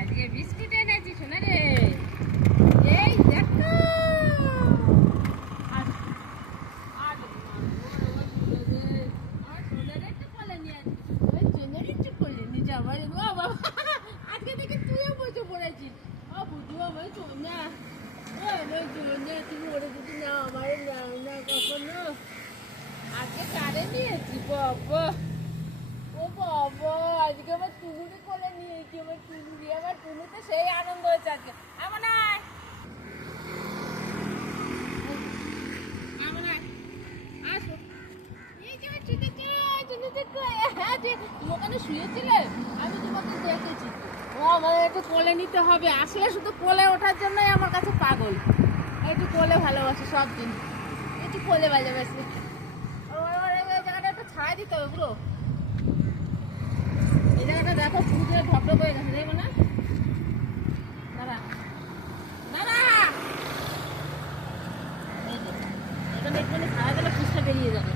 আজকে বিস্কুট এনেছি শোনা রে। এই দেখো আজকে দেখি তুইও বসে পড়েছিস। বুঝু আমার সোনা, তুমি ওরে যদি না আমার নাও না কখনো। আজকে কারে নিয়েছি বাবা, ও বাবা আজকে আমার টুনুরে কোলে নিয়েছি। আমার টুনুরি, আমার টুনুতে সেই আনন্দ হয়েছে আজকে। আমার নাই আসো, এই যে তুমি ওখানে শুয়েছিলে, আমি তোমাকে দেখেছি। ও আমাদের একটু কোলে নিতে হবে, আসলে শুধু কোলে ওঠার জন্যই আমার কাছে পাগল। একটু কোলে ভালোবাসে সব দিন, একটু কোলে ভালোবাসে। জায়গাটা একটু ছায়া দিতে হবে পুরো। এই জায়গাটা দেখো পুজো ঢপঢপ হয়ে গেছে, দেখবো না? দাঁড়া দাঁড়া, এখানে একটু ছায়া দিলে পুজটা বেরিয়ে যাবে।